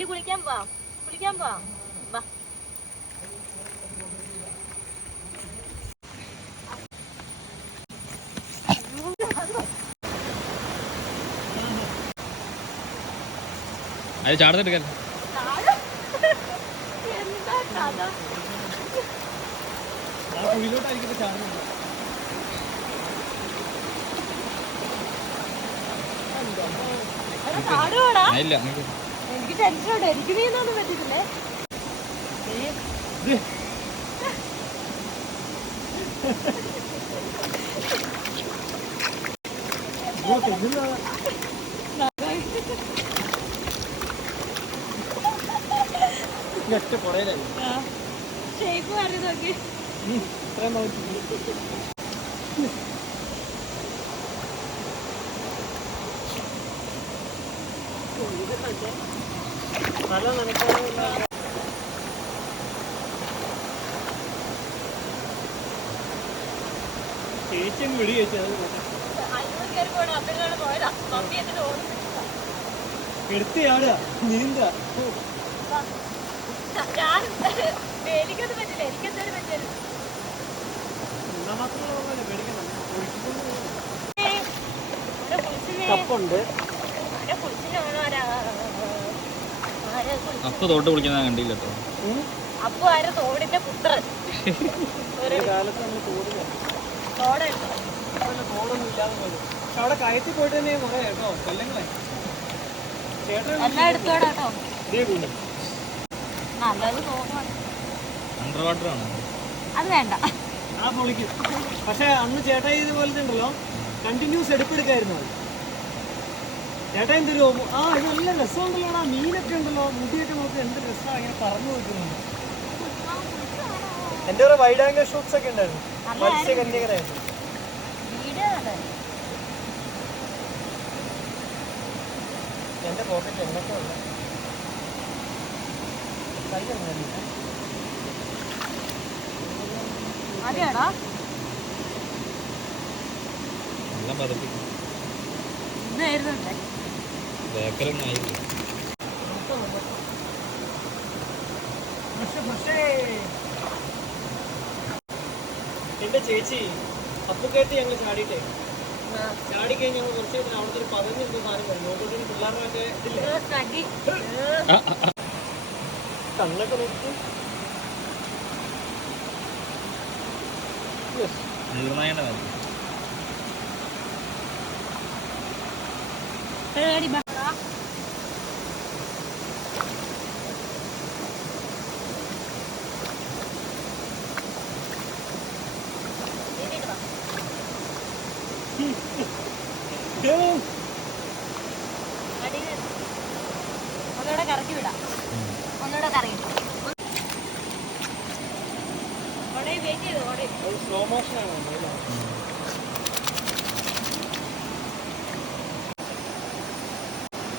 എലി കുളിക്കാൻ പോവാം. കുളിക്കാൻ പോവാം. വാ. അത് ചാടുന്നെടുക്കാൻ. ഇല്ല നിനക്ക് എനിക്ക് ടെൻഷനുണ്ട് എനിക്ക് നീന്തൊന്നും പറ്റിയിട്ടില്ലേ ഷേപ്പ് മാറി നോക്കി. ചേച്ചിയും നോക്കി ചേച്ചി അത് അയ്യൂർ വിളി പോണോ അപ്പനാണ് പോയതാ മമ്മി എന്നിട്ട് ഓടി എടുത്ത് ചാടുക നീന്തുക. ഞാൻ എനിക്കൊന്നും പറ്റില്ല എനിക്കെന്തായാലും പറ്റില്ല എന്നാ മാത്രമല്ല പേടിക്കണം ഒഴുക്കിക്കൊണ്ട് പോകും. ഇവിടെ കുളിച്ചില്ലേ കപ്പുണ്ട് ഇവിടെ കുളിച്ചില്ലാണോ ആരാ ആരാ കുളിച്ചത്? അപ്പൊ തോട്ട് വിളിക്കുന്ന കണ്ടില്ല കേട്ടോ. അപ്പു ആര് തോടിന്റെ പുത്രൻ? അവിടെ കയറ്റി പോയിട്ട് തന്നെ കേട്ടോ കൊല്ലങ്ങളെ അണ്ടർ വാട്ടർ ആണ്? അത് വേണ്ട. ആ പൊളിക്കും. പക്ഷെ അന്ന് ചേട്ടായി ഇതുപോലത്തെ ഉണ്ടല്ലോ. കണ്ടിന്യൂസ് എടുപ്പെടുക്കായിരുന്നു അത്. ചേട്ടായി തരുമോ ആ ഇത് നല്ല രസമുണ്ടല്ലോടാ. മീനൊക്കെ ഉണ്ടല്ലോ. മുടിയൊക്കെ നോക്കി എന്ത് രസമാണ് ഇങ്ങനെ പറഞ്ഞു നിൽക്കുന്നുണ്ട് എന്റെ കുറെ വൈഡ് ആംഗിൾ ഷോട്ട്സ് ഒക്കെ ഉണ്ടായിരുന്നു. മത്സ്യ കന്യകരായിരുന്നു വീട് നല്ലത് എന്റെ പോക്കറ്റ് എന്തൊക്കെ ഉള്ള അതെയാടാ എല്ലാം പതപ്പിക്കും ഇന്നായിരുന്നു ബേക്കലൊന്നും ആയില്ല എന്റെ ചേച്ചി അപ്പുക്കേട്ട് ഞങ്ങൾ ചാടിയിട്ടേ. ചാടി കഴിഞ്ഞ് ഞങ്ങൾ കുറച്ച് കഴിഞ്ഞാൽ അവിടുത്തെ ഒരു പതിനഞ്ച് മിനിറ്റ് സാധനം കഴിഞ്ഞു നോക്കിട്ട് പിള്ളേരുടെ ഇതില്ലേ കണ്ണൊക്കെ നോക്കി. മതി ബാ ഒന്നുകൂടെ കറക്കി വിടാം. ഒന്നുകൂടെ ഓടെ വെയിറ്റ് ചെയ്തു സ്ലോ മോഷൻ ആണ്.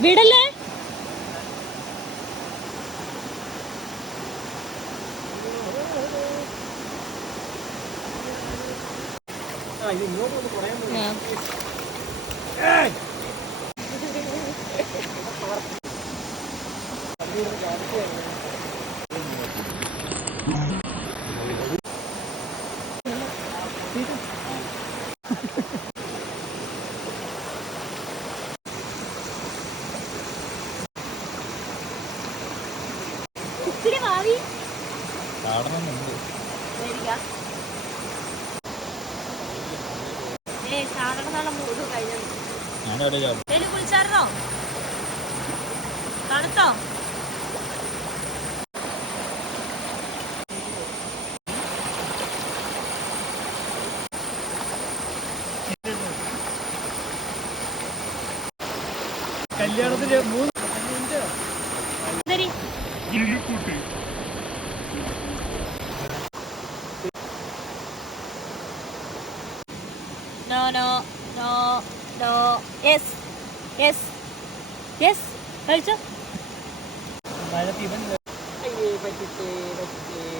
വിടല്ലേ? ആ ഇത് ഇങ്ങോട്ട് പറയാൻ ചാടണമെന്നുണ്ട്. കുളിച്ചായിരുന്നോ തണുത്തോ? കല്യാണത്തിന്റെ മൂന്ന് no no no no yes yes yes കഴിച്ചോ പറ്റിച്ചേ പറ്റിച്ചേ